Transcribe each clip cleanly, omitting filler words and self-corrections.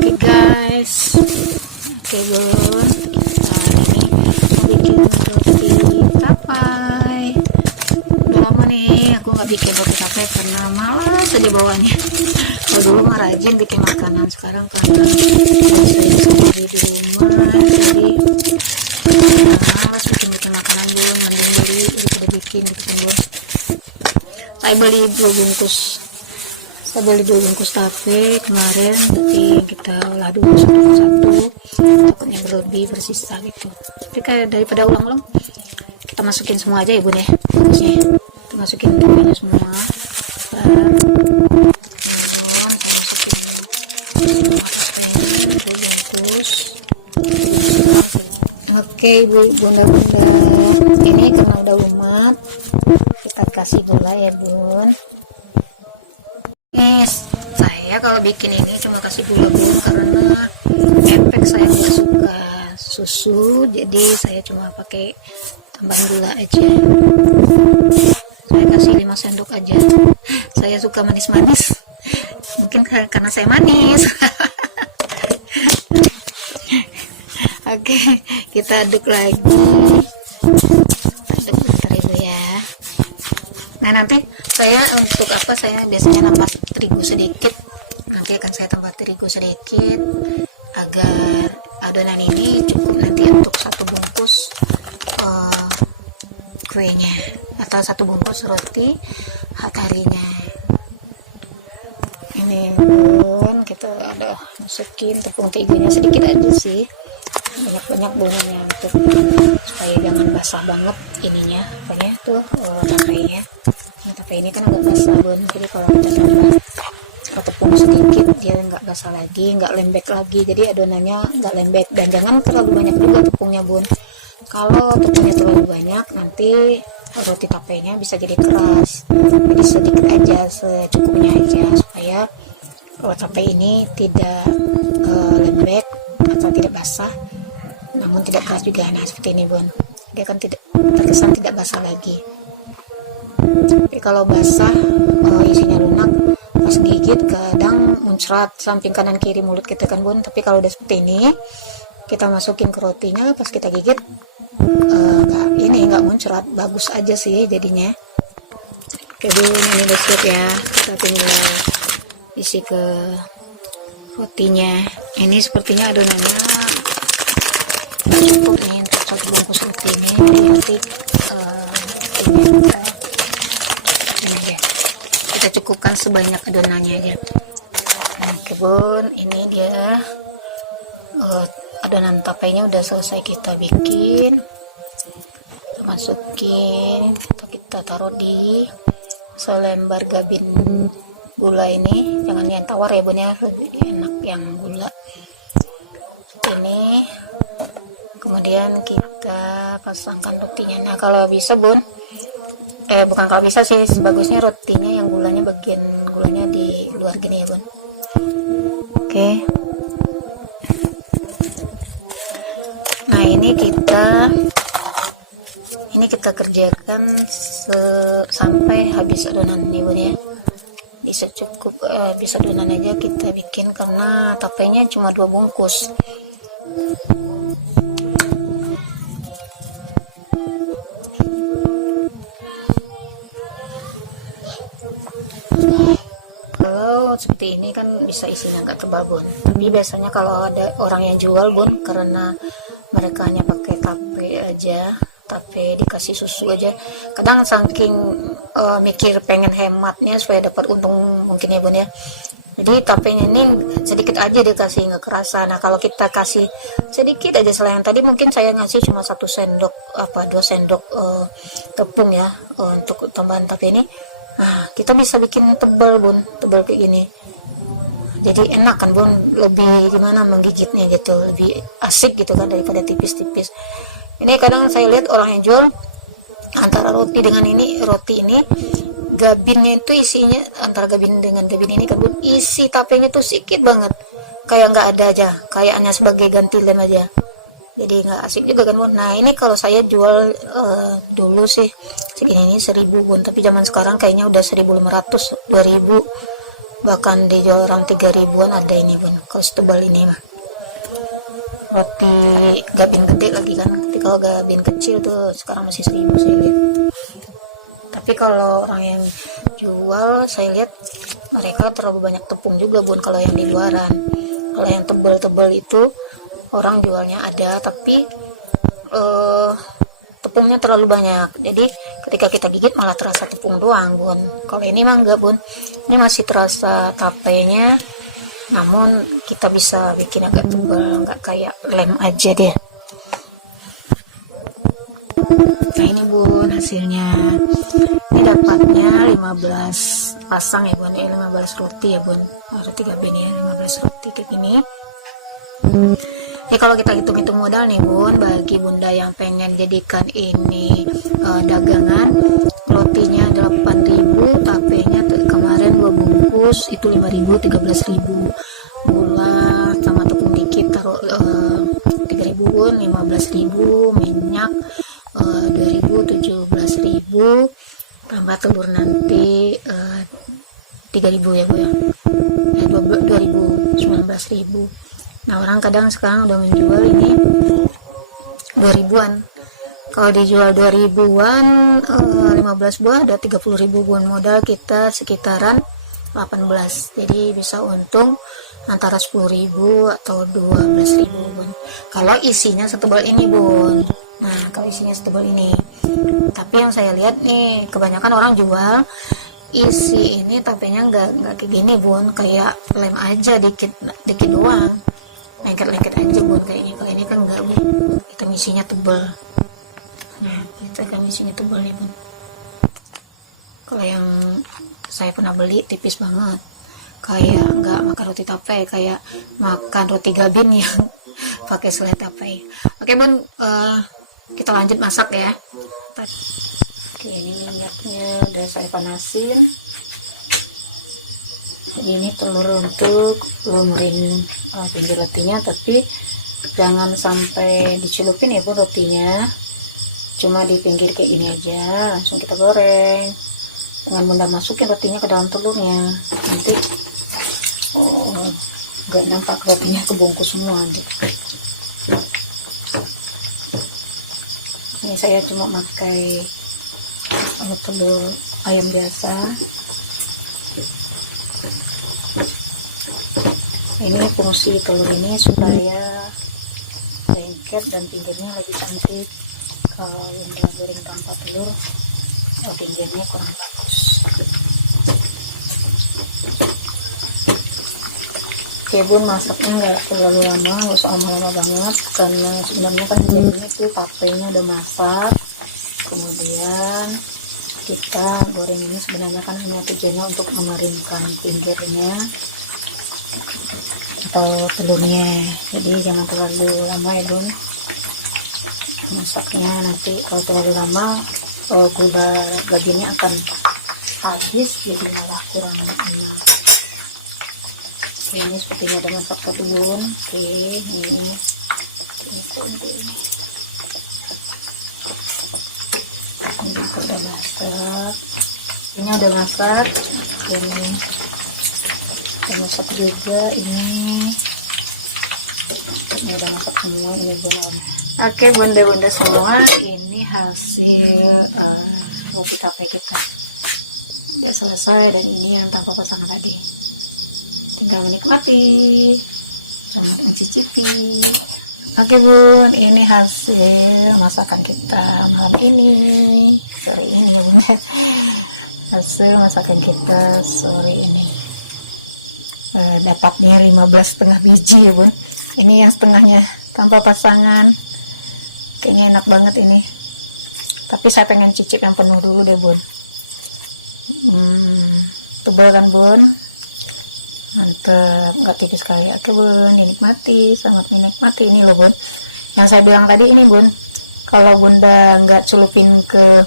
Oke guys, oke bun, kita hari ini mau bikin roti tapai. Udah lama nih aku nggak bikin roti tapai karena malas aja bawaannya. Kalau dulu mah rajin bikin makanan, sekarang karena udah sering sendiri di rumah jadi udah malas bikin makanan bun, mending beli daripada bikin gitu kan bun. Saya beli 2 bungkus. Saya beli 2 bungkus tape kemarin, tapi yang kita olah dulu satu persatu, takutnya berlebih bersisa gitu. Tapi kayak daripada ulang-ulang, kita masukin semua aja ya bun ya, bagusnya. Kita masukin tapenya semua. Bentar. Ini bun, saya masukin semua tapenya 2 bungkus. 2 bungkus kurang sih. Oke ibu bunda-bunda, ini karena udah umat, kita kasih gula ya bun. Saya kalau bikin ini cuma kasih gula bun karena efek saya nggak suka susu, jadi saya cuma pakai tambahan gula aja. Saya kasih 5 sendok aja. Saya suka manis-manis, mungkin karena saya manis. Oke, kita aduk lagi. Kita aduk bentar ibu ya. Nah nanti saya untuk apa, saya biasanya nambah terigu sedikit, nanti akan saya tambah terigu sedikit agar adonan ini cukup nanti untuk 1 bungkus kuenya atau 1 bungkus roti hatarinya. Ini bun, kita ada masukin tepung terigunya sedikit aja sih, banyak-banyak bunanya untuk supaya jangan basah banget ininya, kayaknya tuh tapainya. Nah, tape ini kan agak basah bun, jadi kalau kita tambah tepung sedikit dia nggak basah lagi, nggak lembek lagi, jadi adonannya nggak lembek. Dan jangan terlalu banyak juga tepungnya bun, kalau tepungnya terlalu banyak nanti roti tapenya bisa jadi keras. Jadi sedikit aja, secukupnya aja, supaya tape ini tidak lembek atau tidak basah namun tidak keras juga. Nah seperti ini bun, dia kan tidak terkesan tidak basah lagi. Tapi kalau basah isinya lunak, pas gigit kadang muncrat samping kanan kiri mulut kita kan bun. Tapi kalau udah seperti ini, kita masukin ke rotinya, pas kita gigit nggak muncrat, bagus aja sih jadinya. Oke bun, ini udah siap ya, kita tinggal isi ke rotinya. Ini sepertinya adonannya nggak cukup nih untuk 1 bungkus roti ini, jadi nanti rotinya kita ini aja, kita cukupkan sebanyak adonannya aja. Oke bun, ini dia adonan tapenya udah selesai kita bikin. Kita masukin, kita taruh di selembar gabin gula ini, jangan yang tawar ya bun ya, lebih enak yang gula ini. Kemudian kita pasangkan rotinya. Nah kalau bisa bun, bukan kalau bisa sih, bagusnya rotinya yang gulanya, bagian gulanya di luar gini ya bun. Oke. Nah ini kita kerjakan sampai habis adonan nih bun ya. Bisa cukup bisa adonan aja kita bikin karena tapenya cuma 2 bungkus. Kalau seperti ini kan bisa isinya nggak tebal bun, tapi biasanya kalau ada orang yang jual bun, karena mereka hanya pakai tape aja, tape dikasih susu aja, kadang saking mikir pengen hematnya supaya dapat untung mungkin ya bun ya, jadi tapenya ini sedikit aja dia kasih, nggak kerasa. Nah kalau kita kasih sedikit aja, selain tadi mungkin saya ngasih cuma 1 sendok 2 sendok tepung ya untuk tambahan tape ini. Nah kita bisa bikin tebal bun, tebal kayak gini, jadi enak kan bun, lebih gimana menggigitnya gitu, lebih asik gitu kan daripada tipis-tipis. Ini kadang saya lihat orang yang jual antara roti dengan roti ini gabinnya itu isinya, antara gabin dengan gabin ini kan bun, isi tapenya tuh sedikit banget, kayak nggak ada aja, kayak hanya sebagai ganti lem aja, jadi nggak asik juga kan bun. Nah ini kalau saya jual dulu sih segini, ini 1000 bun, tapi zaman sekarang kayaknya udah 1500, 2000 bahkan dijual orang 3.000-an ada ini bun, kalau setebal ini mah. Roti gabin gede lagi kan, tapi kalau gabin kecil tuh sekarang masih 1.000 saya lihat. Tapi kalau orang yang jual saya lihat mereka terlalu banyak tepung juga bun kalau yang di luaran. Kalau yang tebel-tebel itu orang jualnya ada, tapi tepungnya terlalu banyak, jadi ketika kita gigit malah terasa tepung doang bun. Kalau ini mah enggak bun, ini masih terasa tapenya, namun kita bisa bikin agak tebal, nggak kayak lem aja deh. Nah ini bun hasilnya, ini dapatnya 15 pasang ya bun, 15 roti ya bun, ada 3 bin ya, 15 roti kayak gini. Jadi kalau kita hitung-hitung modal nih bun, bagi bunda yang pengen jadikan ini dagangan, rotinya 8.000, tapenya kemarin 2 bungkus itu 5.000, 13.000, gula sama tepung dikit taruh 3.000 bun, 15.000, minyak 2.000, 17.000, tambah telur nanti 3.000 ya bu ya, 2.000, 19.000. Nah orang kadang sekarang udah menjual ini 2.000-an. Kalau dijual 2.000-an 15 buah ada 30.000 bun, modal kita sekitaran 18, jadi bisa untung antara 10.000 atau 12.000 bun kalau isinya setebal ini bun. Nah kalau isinya setebal ini, tapi yang saya lihat nih kebanyakan orang jual isi ini tapenya nggak kayak gini bun, kayak lem aja dikit doang, lengket aja bun kayak ini. Kalau ini kan enggak bun, kita ngisinya tebal. Nah kita kan ngisinya tebal nih bun. Kalau yang saya pernah beli tipis banget, kayak nggak makan roti tape, kayak makan roti gabin yang pakai selai tape. Oke bun, kita lanjut masak ya. Oke ini minyaknya udah saya panasin. Jadi ini telur untuk lumurin pinggir rotinya, tapi jangan sampai dicelupin ya bu rotinya, cuma di pinggir kayak ini aja, langsung kita goreng. Jangan bunda masukin rotinya ke dalam telurnya, nanti gak nampak rotinya kebungkus semua nanti. Ini saya cuma pakai telur ayam biasa. Ini fungsi telur ini supaya lengket dan pinggirnya lebih cantik. Kalau yang beli tanpa telur, pinggirnya kurang bagus. Oke bun, masaknya nggak terlalu lama, nggak usah lama banget, karena sebenarnya kan jadinya itu tapenya udah masak. Kemudian kita goreng ini sebenarnya kan hanya tujuannya untuk mengeringkan pinggirnya atau telurnya, jadi jangan terlalu lama ya bun masaknya. Nanti kalau terlalu lama gula bagiannya akan habis, jadi malah kurang enak. Ini sepertinya udah masak dulu. Oke ini udah masak, ini udah masak, ini masak juga, ini udah masak semua, ini belum. Oke bunda-bunda semua, ini hasil roti tape kita udah selesai, dan ini yang tanpa pasangan tadi. Tinggal menikmati, selamat mencicipi. Oke bun, ini hasil masakan kita malam ini, sore ini ya bun. Hasil masakan kita sore ini. Dapatnya 15,5 biji ya bun. Ini yang setengahnya tanpa pasangan, kayaknya enak banget ini, tapi saya pengen cicip yang penuh dulu deh bun. Tebal kan bun, mantep, nggak tipis sekali. Oke bun, dinikmati, selamat menikmati. Ini loh bun, yang saya bilang tadi ini bun, kalau bunda nggak celupin ke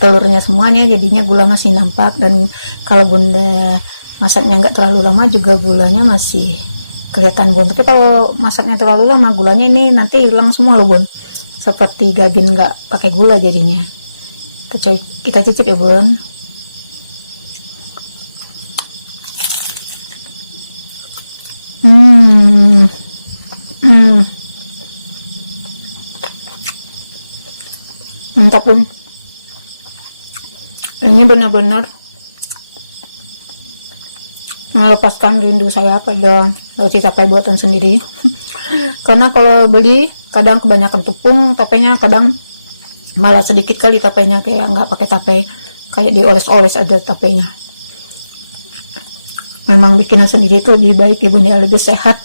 telurnya semuanya, jadinya gula masih nampak, dan kalau bunda masaknya nggak terlalu lama juga gulanya masih kelihatan bun. Tapi kalau masaknya terlalu lama, gulanya ini nanti hilang semua loh bun, seperti gabin nggak pakai gula jadinya. Kita cicip ya bun. mantap Bun. Ini benar-benar melepaskan rindu saya pada roti tape buatan sendiri. Karena kalau beli kadang kebanyakan tepung, tapenya kadang malah sedikit kali tapenya, kayak nggak pakai tape, kayak dioles-oles ada tapenya. Memang bikinan sendiri itu lebih baik ya Bun ya, lebih sehat.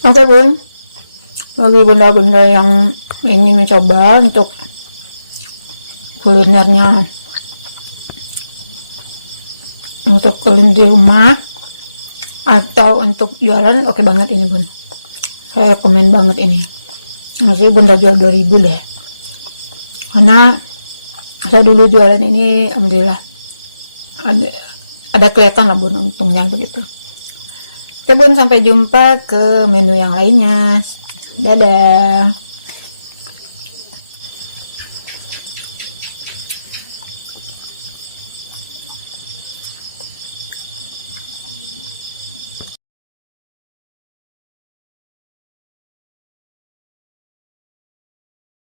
Oke Bun, bagi bunda-bunda yang ingin mencoba untuk kulinernya, untuk kuliner di rumah atau untuk jualan, oke banget ini Bun. Saya rekomen banget ini. Masih Bunda jual 2000 deh. Karena saya dulu jualan ini, alhamdulillah ada kelihatan lah Bun untungnya begitu. Oke Bun, sampai jumpa ke menu yang lainnya. Dadah.